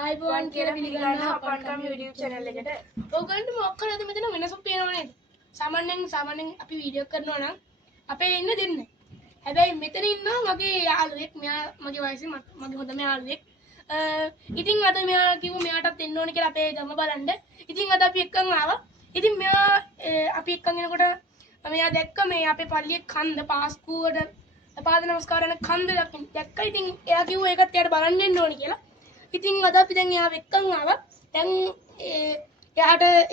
ආයිබෝන් කියලා පිළිගන්නවා අපන්කම් YouTube channel එකට. ඔයගොල්ලන්ට මොකක්ද මෙතන වෙනසක් පේනව නේද? සාමාන්‍යයෙන් අපි වීඩියෝ කරනවා නම් අපේ ඉන්න දෙන්නේ. හැබැයි මෙතන ඉන්නවා මගේ යාළුවෙක්. මෙයා මගේ වයසේ මගේ හොඳම යාළුවෙක්. ඉතින් අද මෙයා කිව්වා මෙයාටත් එන්න ඕනේ කියලා අපේ ගම බලන්න. ඉතින් අද අපි එක්කන් ආවා. ඉතින් මෙයා අපි එක්කන් එනකොට මෙයා දැක්ක මේ අපේ පල්ලියේ කන්ද පාස්කුවට පාද නමස්කාරන කන්ද දැක්කා. ඉතින් එයා කිව්වා ඒකත් එයාට බලන්න එන්න ඕනේ කියලා. ඉතින් අද අපි දැන් එයාව එක්කන් ආවා. දැන්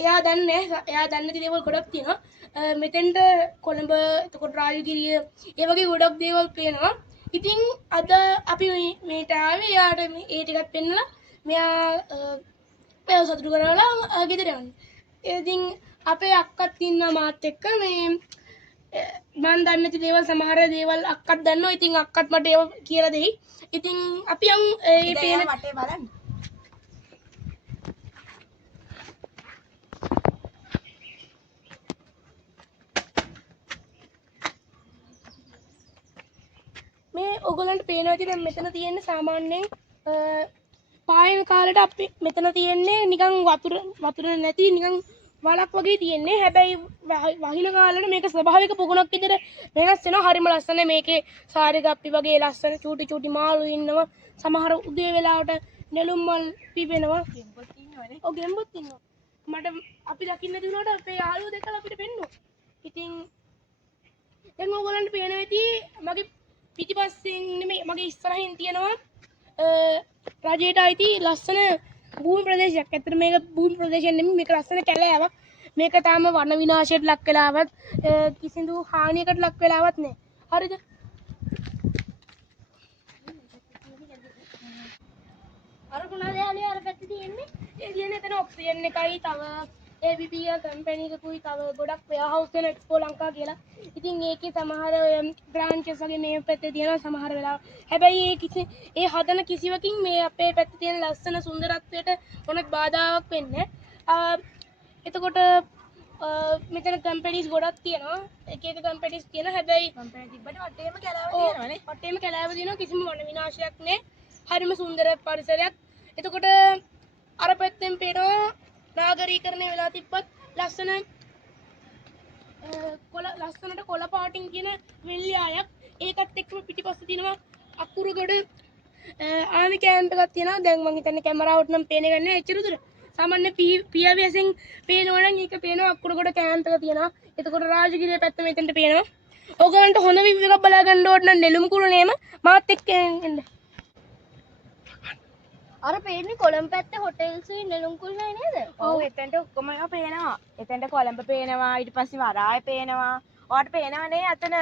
එයා දන්නේ දේවල් ගොඩක් තියෙනවා. මෙතෙන්ට කොළඹ එතකොට රාජගිරිය ඒ වගේ ගොඩක් දේවල් පේනවා. ඉතින් අද අපි මේට ආවේ එයාට ඒ ටිකක් පෙන්නලා මෙයා සතුටු කරලා ගෙදර යන්න. ඉතින් අපේ අක්කත් ඉන්නවා මාත් එක්ක මේ මම දන්නේ නැති දේවල් සමහර දේවල් අක්කත් දන්නවා. ඉතින් අක්කත් මට ඒව කියලා දෙයි. ඉතින් අපි යමු ඒ පේන වටේ බලන්න. මේ ඔයගොල්ලන්ට පේනවා ඇති දැන් මෙතන තියෙන්නේ සාමාන්‍යයෙන් පායන කාලේට අපි මෙතන තියෙන්නේ නිකන් වතුර නැති නිකන් වලක් වගේ තියෙන්නේ. හැබැයි වහින කාලේට මේක ස්වභාවික පොකුණක් විදිහට වෙනස් වෙනවා. හරිම ලස්සන. මේකේ සාරි ගප්පි වගේ ලස්සන චූටි මාළු ඉන්නවා. සමහර උදේ වෙලාවට නෙළුම් මල් පිපෙනවා. ගෙම්බොත් ඉන්නවනේ. ඔව් ගෙම්බොත් ඉන්නවා. මට අපි දකින්න නැති වුණාට අපේ යාළුවෝ දැකලා අපිට පෙන්නුවා. ඉතින් දැන් ඔයගොල්ලන්ට පේනවා ඇති මගේ පිටිපස්සෙන් නෙමෙයි මගේ ඉස්සරහින් තියෙනවා රජයට අයිති ලස්සන භූමි ප්‍රදේශයක්. ඇත්තට මේක භූමි ප්‍රදේශයක් නෙමෙයි. මේක ලස්සන කැලෑවක්. මේක තාම වන විනාශයට ලක් වෙලාවත් කිසිදු හානියකට ලක් වෙලාවත් නැහැ. හරිද? අර මොනවාද යාළුවා අර පැත්තේ තියෙන්නේ? ඒ කියන්නේ එතන ඔක්සිජන් එකයි තව ABB කම්පැනි එකකුයි තව ගොඩක් වෙයාහවුස් වෙන එක්ස්පෝ ලංකා කියලා. ඉතින් ඒකේ සමහර බ්‍රාන්චස් වගේ මේ පැත්තේ තියෙනවා සමහර වෙලාව. හැබැයි ඒ හදන කිසිවකින් මේ අපේ පැත්තේ තියෙන ලස්සන සුන්දරත්වයට මොනක් බාධාවක් වෙන්නේ නැහැ. එතකොට මෙතන කම්පැනිස් ගොඩක් තියෙනවා. එක කම්පැනිස් තියෙනවා. හැබැයි කම්පැනි තිබ්බට වටේම කැලෑව තියෙනවානේ. වටේම කැලෑව තියෙනවා. කිසිම වන විනාශයක් නැහැ. හරිම සුන්දර පරිසරයක්. එතකොට අර පැත්තෙන් පේනවා නාගරීකරණය වෙලා තිබ්බත් ලස්සනට කොළ පාටින් කියන වෙල්යායක්. ඒකත් එක්කම පිටිපස්සේ තියෙනවා අකුරුගොඩ ආමි කැම්ප් එකක් තියෙනවා. දැන් මම හිතන්නේ කැමරාවට නම් පේන්නේ නැහැ එච්චර දුර. සාමාන්‍ය පියවියසෙන් පේනවා නම් ඒක පේනවා අකුරුගොඩ කැම්ප් එක තියෙනවා. එතකොට රාජගිරිය පැත්ත මෙතෙන්ට පේනවා. ඕගොල්ලන්ට හොඳ විව් එකක් බලා ගන්න ඕන නම් නෙළුම් කුරුණේම මාත් එක්ක එන්න. අර පේන්නේ කොළඹ පැත්තේ හොටෙල්ස් නෙළුම් කුරුණේ නේද? ඔව් එතනට ඔක්කොම ඒවා පේනවා. එතනට කොළඹ පේනවා. ඊට පස්සේ වරාය පේනවා. ඔයාලට පේනවනේ අතන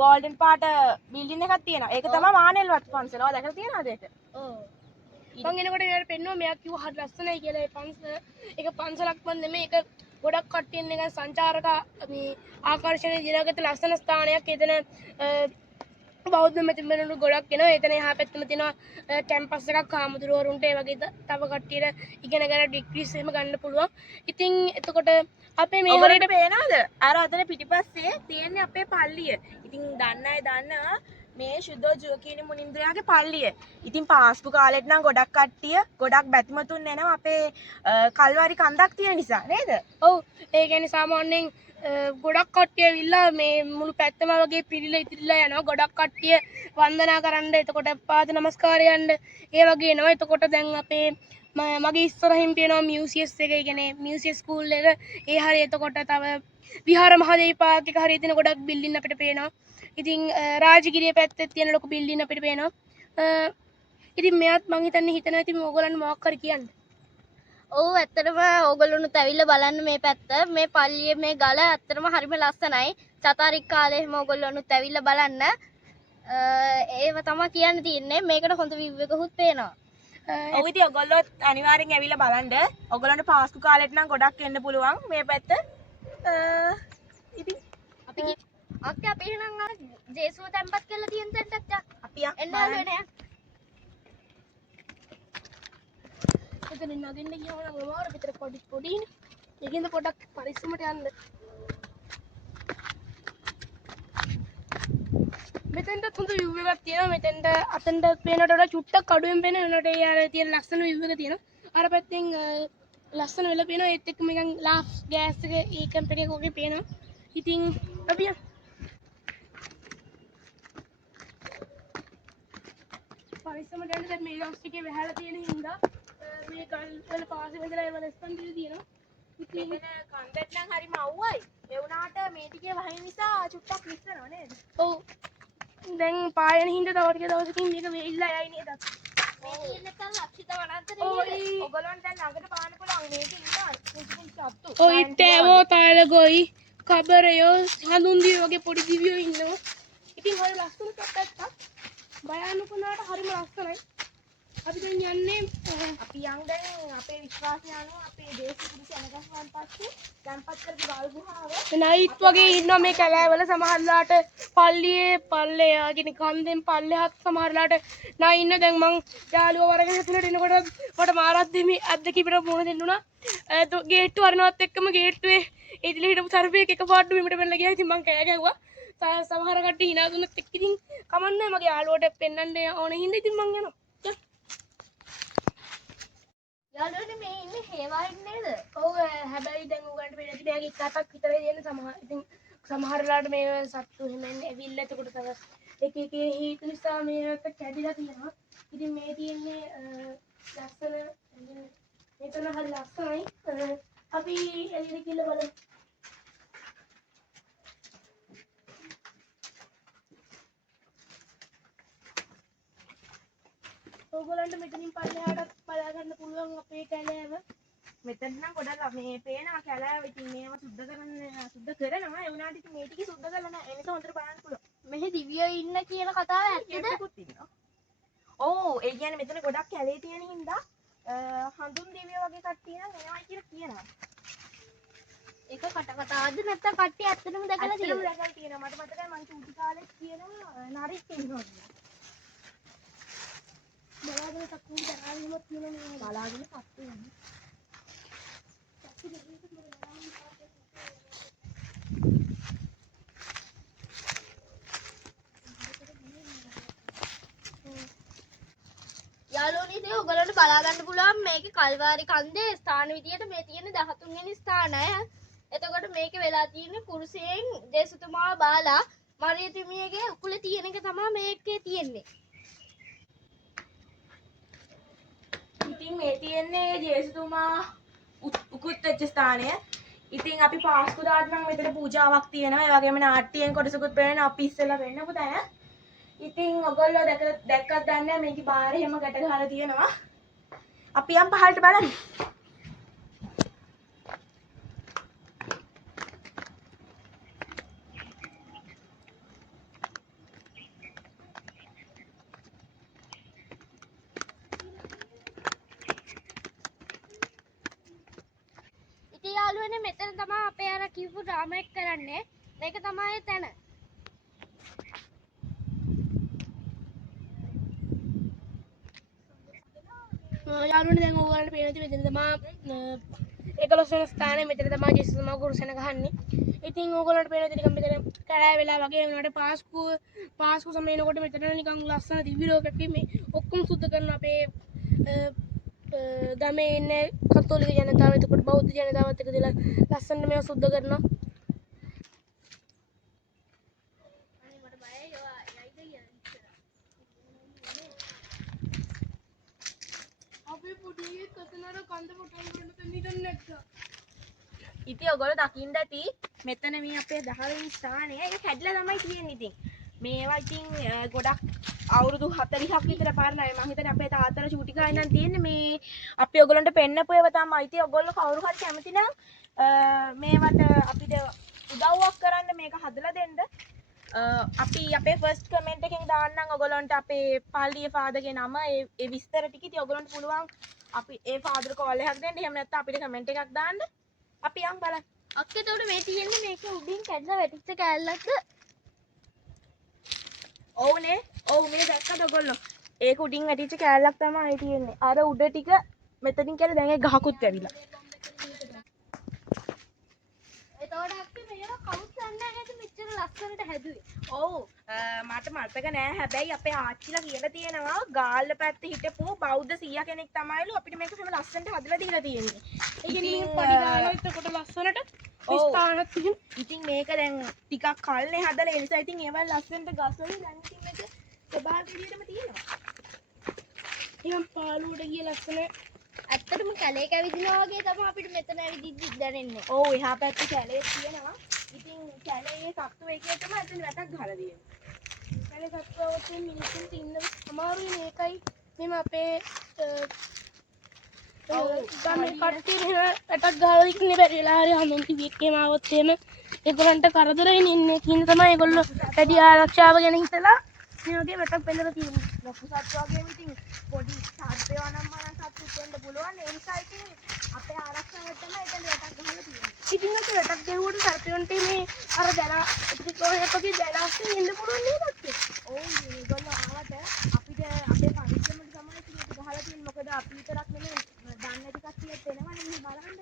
ගෝල්ඩන් පාට බිල්ඩින් එකක් තියෙනවා. ඒක තමයි මානෙල්වත් පන්සල. ඔයා දැකලා තියෙනවද ඒක? ඔව්. මං එනකොට මෙයාට පෙන්නුවා මෙයා කිව්වා හරි ලස්සනයි කියලා ඒ පන්සල. ඒක පන්සලක් වන් නෙමෙයි. ඒක ගොඩක් කට්ටියන් නිකන් සංචාරක මේ ආකර්ෂණීය දිනගත ලස්සන ස්ථානයක්. එතන බෞද්ධ මෙතන ගොඩක් එනවා. එතන එහා පැත්තම තියෙනවා කැම්පස් එකක් හාමුදුරුවරුන්ට ඒ වගේ තව කට්ටියට ඉගෙන ගන්න ඩිග්‍රීස් එහෙම ගන්න පුළුවන්. ඉතින් එතකොට අපේ මේ හරියට පේනවද? අර අතන පිටිපස්සේ තියෙන්නේ අපේ පල්ලිය. ඉතින් දන්න අය දන්නවා මේ ශුද්ධෝජුව කියන මුනින්ද්‍රයාගේ පල්ලිය. ඉතින් පාස්කු කාලෙට නම් ගොඩක් කට්ටිය ගොඩක් බැතිමතුන් එනවා අපේ කල්වාරි කන්දක් තියෙන නිසා නේද? ඔව්. ඒ කියන්නේ සාමාන්‍යයෙන් ගොඩක් කට්ටිය ඇවිල්ලා මේ මුළු පැත්තම වගේ පිළිලා ඉතිරිලා යනවා. ගොඩක් කට්ටිය වන්දනා කරන්න එතකොට පාද නමස්කාරය යන්න ඒ වගේ එනවා. එතකොට දැන් අපේ මගේ ඉස්සරහින් තියෙනවා මියුසියස් එක. ඒ කියන්නේ මියුසියස් ස්කූල් එක. ඒ හරිය එතකොට තව විහාර මහදේපාක් එක හරිය තියෙන ගොඩක් බිල්ඩින් අපිට පේනවා. ඉතින් රාජගිරිය පැත්තේ තියෙන ලොකු බිල්ඩින් අපිට පේනවා. ඉතින් මෙයාත් මං හිතනවා ඉතින් ඕගොල්ලන් මොකක් හරි කියන්න. ඔව් ඇත්තටම ඕගොල්ලොනුත් ඇවිල්ලා බලන්න මේ පැත්ත. මේ පල්ලියේ මේ ගල ඇත්තටම හරිම ලස්සනයි. චතාරික් කාලේ එහෙම ඕගොල්ලොනුත් ඇවිල්ලා බලන්න. ඒව තමයි කියන්න තියෙන්නේ. මේකට හොඳ විව් එකකුත් පේනවා. ඔව් ඉතින් ඔයගොල්ලෝ අනිවාර්යෙන් ඇවිල්ලා බලන්න. ඔයගොල්ලන්ට පාස්කු කාලෙට නම් ගොඩක් එන්න පුළුවන් මේ පැත්ත. ඉතින් අපි අපි එහෙනම් අර ජේසුව තැම්පත් කරලා තියෙන තැනට අපි එන්න ඕනේ. එතන නගින්න ගියාම නම් අමාරු විතර පොඩිනේ. ඒකෙන්ද පොඩක් පරිස්සමට යන්න. මෙතෙන්ට හොඳ view එකක් තියෙනවා. මෙතෙන්ට අතෙන්ට පේනට වඩා චුට්ටක් අඩුවෙන් පේන වෙනට ඒ අර තියෙන ලස්සන view එක තියෙනවා. අර පැත්තෙන් ලස්සන වෙලා පේනවා. ඒත් එක්ක මේකන් ලාෆ් ගෑස් එක ඒ කම්පැනි එක වගේ පේනවා. ඉතින් අපි පරිස්සමට යන්න දැන් මේ දවස් ටිකේ වැහැලා තියෙන හින්දා මේ ගල් වල පාසෙ වැදලා ඒවල ස්පන් දීලා තියෙනවා. ඉතින් මෙතන කන්දෙත් නම් හරිම අවුවයි. ඒ වුණාට මේ ටිකේ වහින නිසා චුට්ටක් විස්සනවා නේද? ඔව් දැන් පායන හින්දා තව ටික දවසකින් මේක වෙයිලා යයි නේද? මේ තියෙන තල් ලක්ෂිත වනාන්තරේ නේද? ඔයගොල්ලන්ට දැන් ළඟට පාන්න පුළුවන් මේක ඉන්නවා. පුංචි සත්තු. ඔය ඉට්ටේවෝ තාලගොයි කබරයෝ හඳුන්දිය වගේ පොඩි දිවියෝ ඉන්නවා. ඉතින් හරි ලස්සන සත්ත්වයක්. භයානක වුණාට හරිම ලස්සනයි. අපි දැන් යන්නේ අපි යන් දැන් අපේ විශ්වාසය අනුව අපේ දේශීය සෙනගස්වන් පස්සේ දැන්පත් කරපු ගල් ගුහාව නයිට් වගේ ඉන්නවා මේ කැලෑවල සමහරලාට පල්ලියේ පල්ලේ යගෙන කන්දෙන් පල්ලෙහාත් සමහරලාට නා ඉන්න දැන් මං යාළුවෝ වරගෙන ඇතුළට එනකොට මට මාරක් දෙමි අද්දකිපිට මුණ දෙන්නුණා. ගේට්ටුව අරනවත් එක්කම ගේට්ටුවේ ඉදිරිය හිටපු සර්පෙක් එකපාරට බිමට පැනලා ගියා. ඉතින් මං කෑ ගැහුවා. සමහර කට්ටිය hina දුන්නත් එක්ක ඉතින් කමන්නේ මගේ යාළුවට පෙන්නන්න ඕන හින්දා ඉතින් මං යනවා. යාළුවනේ මේ ඉන්නේ හේවායින් නේද? ඔව් හැබැයි දැන් උගන්ට පේන ඉතින් එයාගේ එකක් විතරයි දෙන්නේ සමහර. ඉතින් සමහරලාට මේ සත්තු එහෙම එන්නේ ඇවිල්ලා එතකොට තව එක එක හේතු නිසා මේකට කැඩිලා තියෙනවා. ඉතින් මේ තියෙන්නේ ලස්සන මෙතන හරි ලස්සනයි. අපි එළියට ගිහලා බලමු. ඕගොල්ලන්ට මෙතනින් පල්ලෙහාට බලා ගන්න පුළුවන් අපේ කැලෑව. මෙතන නම් ගොඩක් මේ පේනවා කැලෑව. ඉතින් මේව සුද්ධ කරනවා. ඒ වුණාට ඉතින් මේ ටික සුද්ධ කරලා නැහැ. ඒ නිසා හොඳට බලන්න පුළුවන්. මෙහි දිව්‍යෝ ඉන්න කියන කතාව ඇත්තද? ඒකකුත් ඉන්නවා. ඔව් ඒ කියන්නේ මෙතන ගොඩක් කැලේ තියෙන හින්දා හඳුන් දිවිය වගේ කට්ටිය නම් එනවා කියලා කියනවා. ඒක කතාවද නැත්නම් කට්ටිය ඇත්තටම දැකලා ඇත්තටම තියෙනවද? දැකලා තියෙනවා. මට මතකයි මං චූටි කාලේ කියනවා නරිත් ඉන්නවා කියලා. බලාගෙන සක්කුන් තරහින්ම තියෙන මේ බලාගෙන පත්තු වෙනවා. යාළුවනේ ඉතින් ඔයගොල්ලන්ට බලා ගන්න පුළුවන් මේකේ කල්වාරි කන්දේ ස්ථාන විදියට මේ තියෙන 13 වෙනි ස්ථානය. එතකොට මේකේ වෙලා තියෙන්නේ කුරුසයෙන් දේශතුමා බාලා මරියතුමියගේ උකුලේ තියෙන එක තමයි මේකේ තියෙන්නේ. ඉතින් මේ තියෙන්නේ ජේසුතුමා උකුත් වෙච්ච ස්ථානය. ඉතින් අපි පාස්කු දාට නම් මෙතන පූජාවක් තියෙනවා. ඒ වගේම නාට්‍යයෙන් කොටසකුත් වෙනවා. අපි ඉස්සෙල්ලා වෙන්නකෝ තැන. ඉතින් ඔයගොල්ලෝ දැක්කත් දන්නේ නැහැ මේකේ බාහිර හැම ගැට ගහලා තියෙනවා. අපි යම් පහළට බලන්න. ඉතින් යාළුවනේ මෙතන තමයි අපේ අර කිව්ව ඩ්‍රාමා එක කරන්නේ. මේක තමයි තැන. යාළුවනේ දැන් ඕගොල්ලන්ට පේන ඉතින් මෙතන තමයි 11 වෙනි ස්ථානේ මෙතන තමයි ජේසුතුමා කුරුසෙන ගහන්නේ. ඉතින් ඕගොල්ලන්ට පේන ඉතින් මෙතන කැලෑ වෙලා වගේ වුණාට පාස්කු සමය එනකොට මෙතන නිකන් ලස්සන දිවි ලෝකයක් මේ ඔක්කොම සුද්ධ කරන අපේ ගමේ ඉන්න කතෝලික ජනතාව එතකොට බෞද්ධ ජනතාවත් එක දෙලා ලස්සන මේවා සුද්ධ කරනවා. අපි පුඩියේ කතනර කන්ද පොටන් ගන්න තනින් නැක්කා. ඉතින් ඔයගොල්ලෝ දකින්න ඇති මෙතන මේ අපේ 10 වෙනි ස්ථානය. ඒක කැඩලා තමයි තියෙන්නේ ඉතින්. මේවා ඉතින් ගොඩක් අවුරුදු 40ක් විතර පරණයි. මම හිතන්නේ අපේ තාත්තලා චූටි කාලේ ඉඳන් තියෙන්නේ මේ අපි ඔයගොල්ලන්ට පෙන්නපු ඒවා තමයි. ඉතින් ඔයගොල්ලෝ කවුරු හරි කැමති නම් මේවට අපිට උදව්වක් කරන්න මේක හදලා දෙන්න. අපි අපේ ෆස්ට් කමෙන්ට් එකෙන් දාන්නම් ඔයගොල්ලන්ට අපේ පල්ලියේ ෆාදර්ගේ නම ඒ විස්තර ටික. ඉතින් ඔයගොල්ලන්ට පුළුවන් අපි ඒ ෆාදර් කෝල් එකක් දෙන්න. එහෙම නැත්නම් අපිට කමෙන්ට් එකක් දාන්න. අපි යන් බලන්න. අක්කේ උඩ මේ තියෙන්නේ මේක උඩින් කැඩලා වැටිච්ච කෑල්ලක්ද? ඔව්නේ. ඔව් මේ දැක්කද ඔයගොල්ලෝ? ඒක උඩින් වැටිච්ච කෑල්ලක් තමයි තියෙන්නේ. අර උඩ ටික මෙතනින් කියලා දැන් ඒ ගහකුත් ඇවිලා. එතකොට අක්කේ මේවා කවුරුත් දන්නේ නැහැ නේද මෙච්චර ලස්සනට හැදුවේ. ඔව් මට මතක නෑ හැබැයි අපේ ආච්චිලා කියලා තියෙනවා ගාල්ල පැත්තේ හිටපු බෞද්ධ සීයා කෙනෙක් තමයිලු අපිට මේක හැම ලස්සනට හදලා දීලා තියෙන්නේ. ඒ කියන්නේ මේ පඩි දාලා එතකොට ලස්සනට ස්ථානත් තියෙන. ඉතින් මේක දැන් ටිකක් කල්නේ හදලා ඒ නිසා ඉතින් ඒවල් ලස්සනට ගස්වලින් දැන් ඉතින් මේක ස්වභාවික විදිහටම තියෙනවා. නිකන් පාළුවට ගිය ලස්සන. ඇත්තටම කැලේ කැවිදිනවා වගේ තමයි අපිට මෙතන ඇවිදිද්දි දැනෙන්නේ. ඔව් එහා පැත්තේ කැලේ තියෙනවා. ඉතින් කැලේ සත්තු එකේ තමයි එතන වැටක් ගහලා තියෙන්නේ. කැලේ සත්වවතුන් මිනිස්සුන්ට ඉන්න අමාරුයි මේකයි. මෙම අපේ ගමේ කට්ටිය වැටක් ගහලා ඉන්නේ බැරි වෙලා හරි හඳුන් කිවියෙක්ම ආවොත් එහෙම ඒගොල්ලන්ට කරදර වෙන්නේ ඉන්නේ. කින් තමයි ඒගොල්ලෝ වැඩි ආරක්ෂාව ගැන හිතලා මේ වගේ වැටක් පෙන්නලා තියෙන්නේ. ලොකු සත්තු වගේම ඉතින් පොඩි සත්ත්වයෝ නම් මන සත්තු වෙන්න පුළුවන්. ඒ නිසා ඉතින් අපේ ආරක්ෂාවට තමයි එතන වැටක් ගහලා තියෙන්නේ. ඉතින් අර වැටක් ගැහුවට සර්පයන්ට මේ අර දැලා ත්‍රිකෝණයක් වගේ දැලාස්යෙන් එන්න පුළුවන් නේද අක්කේ? ඔව් මේගොල්ලෝ ආවට අපිට අපේ පරිස්සමට තමයි ඉතින් ඒක ගහලා තියෙන්නේ. මොකද අපි විතරක් නෙමෙයි දන්නේ නැති කට්ටියත් එනවනේ මේ බලන්න.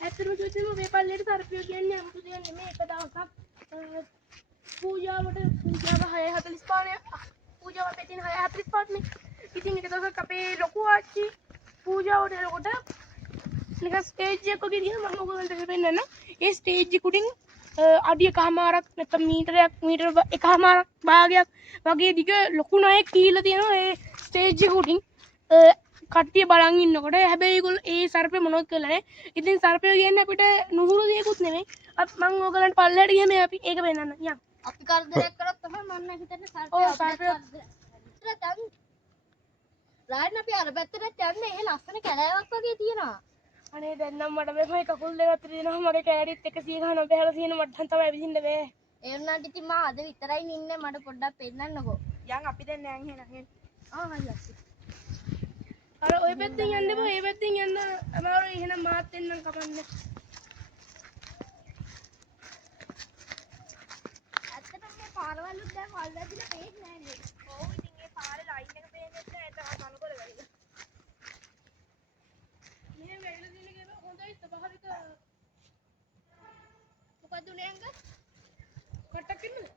ඇත්තටම කිව්වොත් මේ පල්ලේට සර්පයෝ කියන්නේ 아무තු දෙයක් නෙමෙයි. එක දවසක් පූජාව 6:45 පූජාව අපේ තියෙන 6:45 නේ. ඉතින් එක දවසක් අපේ ලොකු ආච්චි පූජාවට එනකොට නිකන් ස්ටේජ් එකක වගේ දිහා මම ඔයගොල්ලන්ට දෙපෙන්නන්න. ඒ ස්ටේජ් එක උඩින් අඩි එකමාරක් නැත්නම් මීටර එකමාරක් භාගයක් වගේ දිග ලොකු නයෙක් කීලා තියෙනවා ඒ ස්ටේජ් එක උඩින්. කට්ටිය බලන් ඉන්නකොට හැබැයි ඒගොල්ලෝ ඒ සර්පේ මොනවද කියලා නැහැ. ඉතින් සර්පය කියන්නේ අපිට නුහුරු දෙයක්වත් නෙමෙයි. මම ඕගලන්ට පල්ලෙහාට ගියම අපි ඒක වෙන්නන්න. යන්. අපි කරදරයක් කරොත් තමයි මම හිතන්නේ ඔව්, සර්පය සර්පය. රායන් අපි අර පැත්තට යන්නේ ඒ ලස්සන කැලෑවක් වගේ තියෙනවා. අනේ දැන් නම් මට මේ කකුල් දෙක අතර දෙනවා මගේ කෑරිත් 100 ගන්න බැලලා තියෙන මට නම් තමයි ඇවිදින්න බෑ. ඒ වුණාට ඉතින් මම අද විතරයි ඉන්නේ මට පොඩ්ඩක් පෙන්නන්නකෝ. යන් අපි දැන් නෑ එහෙනම්. හරි. අර ওই පැත්තෙන් යන්න බෑ ඒ පැත්තෙන් යන්න අමාරුයි එහෙනම් මාත් එන්නම් කපන්න. ඇත්තටම මේ පාරවලුත් දැන් වල් වැදිලා පේන්නේ නැහැ නේද? ඔව් ඉතින් ඒ පාරේ ලයින් එක පේන්නේ නැහැ තව කනකොල වෙයිද. මේ වෙයිලා දින එක හොඳයි ස්වභාවික මොකද උනේ අංග? කට්ටක් ඉන්නද?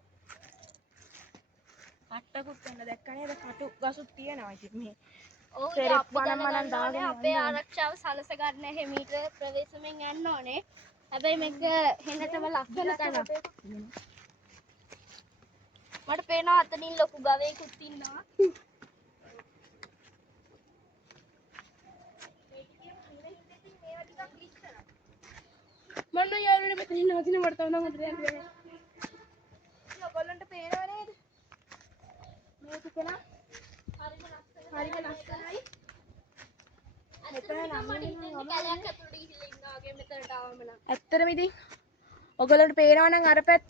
කට්ටකුත් වෙන දැක්ක නේද? කටු ගසුත් තියෙනවා ඉතින් මේ. ඔව් සෙරෙප්පු අපි අනම් මනම් දැනගන්න දාගෙන ඕනේ අපේ ආරක්ෂාව සලස ගන්න හැමීට ප්‍රවේශමෙන් යන්න ඕනේ. හැබැයි මේක හෙනටම ලස්සන තැනක්. මට පේනවා අතනින් ලොකු ගවයෙකුත් ඉන්නවා. මම යාළුවනේ මෙතන නැවතින මට තව නම් හොඳට යන්න බැහැ. ඔයගොල්ලන්ට පේනව නේද? මේක කෙනා හරිම ලස්සනයි. මෙතන නම් කැලයක් ඇතුළට ගිහිල්ලා ඉන්නවා වගේ මෙතනට ආවම නම්. ඇත්තටම ඉතින් ඔයගොල්ලන්ට පේනවා නම් අර පැත්ත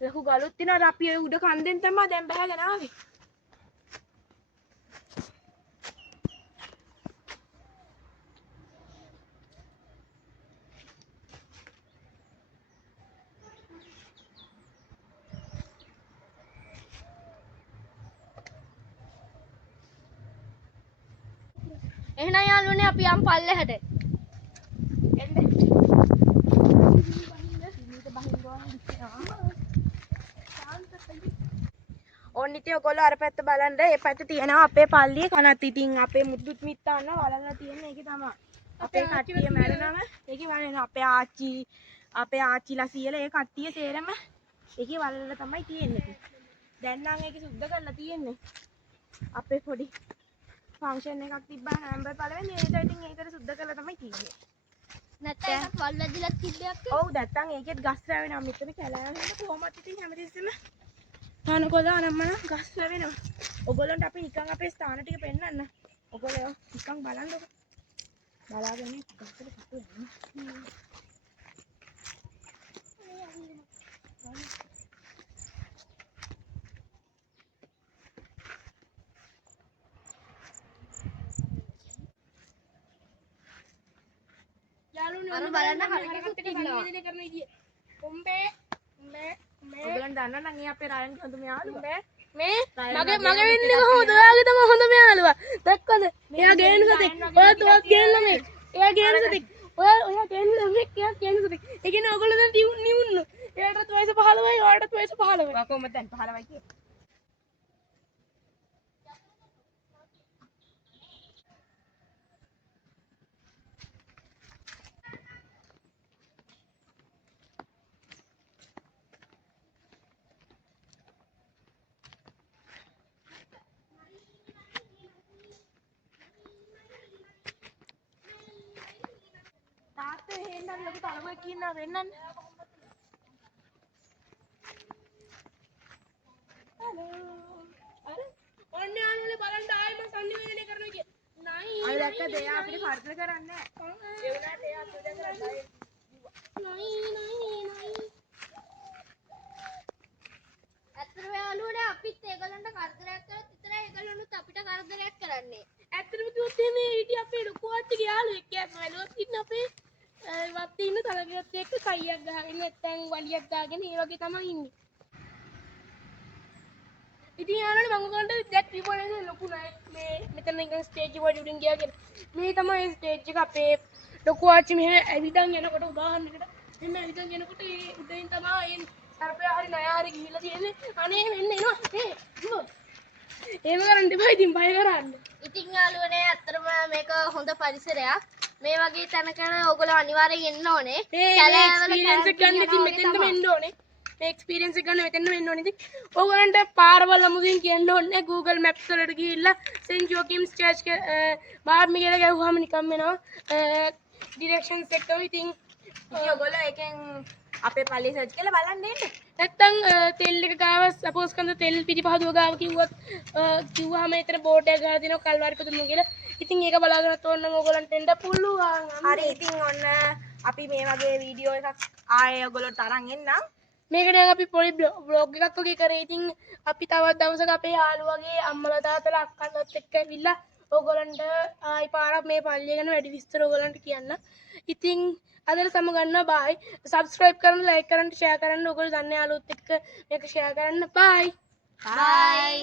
ලොකු ගලුත් තියෙනවා. අපි ඔය උඩ කන්දෙන් තමයි දැන් බහගෙන ආවේ. එහෙනම් යාළුවනේ අපි යම් පල්ලෙහාට. එන්න. ඔන්න ඉතින් ඔයගොල්ලෝ අර පැත්ත බලන්න. ඒ පැත්ත තියෙනවා අපේ පල්ලියේ කනත්. ඉතින් අපේ මුදුත් මිත්තන්න වලලා තියෙන ඒකේ තමයි. අපේ කට්ටිය මැරුණම ඒකේ වලන අපේ ආච්චිලා සියලා ඒ කට්ටිය සේරම ඒකේ වලලා තමයි තියෙන්නේ. දැන් නම් ඒක සුද්ධ කරලා තියෙන්නේ. අපේ පොඩි ෆන්ක්ෂන් එකක් තිබ්බා නවම්බර් පළවෙනි ඒක ඉතින් ඒකට සුද්ධ කරලා තමයි තියෙන්නේ. නැත්නම් ඒකත් වල් වැදිලා තිබ්බයක්. ඔව් නැත්තම් ඒකෙත් ගස් රැවෙනවා. මෙතන කැලෑ වෙන කොහොමද ඉතින් හැමතිස්සෙම තනකොළ අනම්මන ගස් රැවෙනවා. ඔයගොල්ලන්ට අපි නිකන් අපේ ස්ථාන ටික පෙන්නන්න. ඔයගොල්ලෝ නිකන් බලන්නකො. බලාගෙන ගස්වල කටු යනවා. යාළුවනේ අර ඔන්න බලන්න බලන්න හරියට හරියට සංවේදනය කරන විදිය. උඹේ ඔයගොල්ලන් දන්නා නම් ඒ අපේ රයන් හොඳම යාළුවා. මේ මගේ වෙන්නේ කොහොමද? ඔයාගේ තමයි හොඳම යාළුවා. දැක්කද? එයා ගේන සතෙක්. ඔයාත් ගේන ළමයි. එයා ගේන සතෙක්. ඔයා ගේන ළමෙක් එයා ගේන සතෙක්. ඒ කියන්නේ ඔයගොල්ලෝ දැන් නිවුන්න. එයාටත් වයස 15යි ඔයාටත් වයස 15යි. ඔයා කොහොමද දැන් 15යි කියේ? තාත්තේ එහෙනම් ලොකු තලගොයෙක් ඉන්නවා වෙන්නන්නේ. අර ඔන්න යාළුවනේ බලන්න ආයෙ මම සංනිවේදනය කරනවා කිය. නයි අර දැක්කද එයා අපිට කරදර කරන්නේ නැහැ. ඒ වුණාට එයා අපිට කරන්නේ ඇත්තටම යාළුවනේ අපිත් ඒගොල්ලන්ට කරදරයක් කරොත් විතරයි ඒගොල්ලොනුත් අපිට කරදරයක් කරන්නේ. ඇත්තටම කිව්වොත් එහෙම හිටිය අපේ ලොකු අත්තගේ යාළුවෙක් එයාත් වැලුවත් ඉන්න අපේ වත්තේ ඉන්න තලගිරත් එක්ක කයියක් ගහගෙන නැත්නම් වලියක් දාගෙන ඒ වගේ තමයි ඉන්නේ. ඉතින් යාළුවනේ මම ඔයගොල්ලන්ට දැක් කිව්වා නේද ලොකු නයි මේ මෙතන නිකන් ස්ටේජ් එක වඩ උඩින් ගියා කියලා. මේ තමයි ස්ටේජ් එක අපේ ලොකු ආච්චි මෙහෙ ඇවිදන් යනකොට උදාහරණයකට මෙන්න ඇවිදන් යනකොට ඒ උඩින් තමයි ඒ සර්පයා හරි නයා හරි ගිහිල්ලා තියෙන්නේ. අනේ මෙන්න එනවා. දුව. එහෙම කරන්න එපා ඉතින් බය කරන්න. ඉතින් යාළුවනේ ඇත්තටම මේක හොඳ පරිසරයක්. මේ වගේ තැනකට ඔයගොල්ලෝ අනිවාර්යෙන් එන්න ඕනේ. මේ එක්ස්පීරියන්ස් එක ගන්න ඉතින් මෙතෙන්ට එන්න ඕනේ. මේ එක්ස්පීරියන්ස් එක ගන්න මෙතෙන්ට එන්න ඕනේ. ඉතින් ඕගොල්ලන්ට පාරවල් අමුදින් කියන්න ඕනේ Google Maps වලට ගිහිල්ලා සෙන්ට් ජෝකිම්ස් චර්ච් බාර්මි කියලා ගැහුවාම නිකන් එනවා. ඩිරෙක්ෂන්ස් එකම ඉතින් ඔයගොල්ලෝ එකෙන් අපේ පල්ලිය සර්ච් කරලා බලන්න එන්න. නැත්තම් තෙල් එක ගාව සපෝස් කන්ද තෙල් පිටිපහදුව ගාව කිව්වහම එතන බෝඩ් එක ගහලා දෙනවා කල්වාරි පුදුම කියලා. ඉතින් ඒක බලාගෙන තෝරන්න ඕගොල්ලන්ට එන්න පුළුවන්. හරි ඉතින් ඔන්න අපි මේ වගේ වීඩියෝ එකක් ආයේ ඔයගොල්ලෝට අරන් එන්නම්. මේක දැන් අපි පොඩි බ්ලොග් එකක් වගේ කරේ. ඉතින් අපි තවත් දවසක අපේ යාළුවගේ අම්මලා තාත්තලා අක්කලාත් එක්ක ඇවිල්ලා ඕගොල්ලන්ට ආයි පාරක් මේ පල්ලිය ගැන වැඩි විස්තර ඕගොල්ලන්ට කියන්න. ඉතින් අදට සම ගන්නවා බයි. සබ්ස්ක්‍රයිබ් කරන්න, ලයික් කරන්න, ෂෙයා කරන්න. ඕගොල්ලෝ දන්න යාළුවොත් එක්ක මේක ෂෙයා කරන්න. බයි. බයි.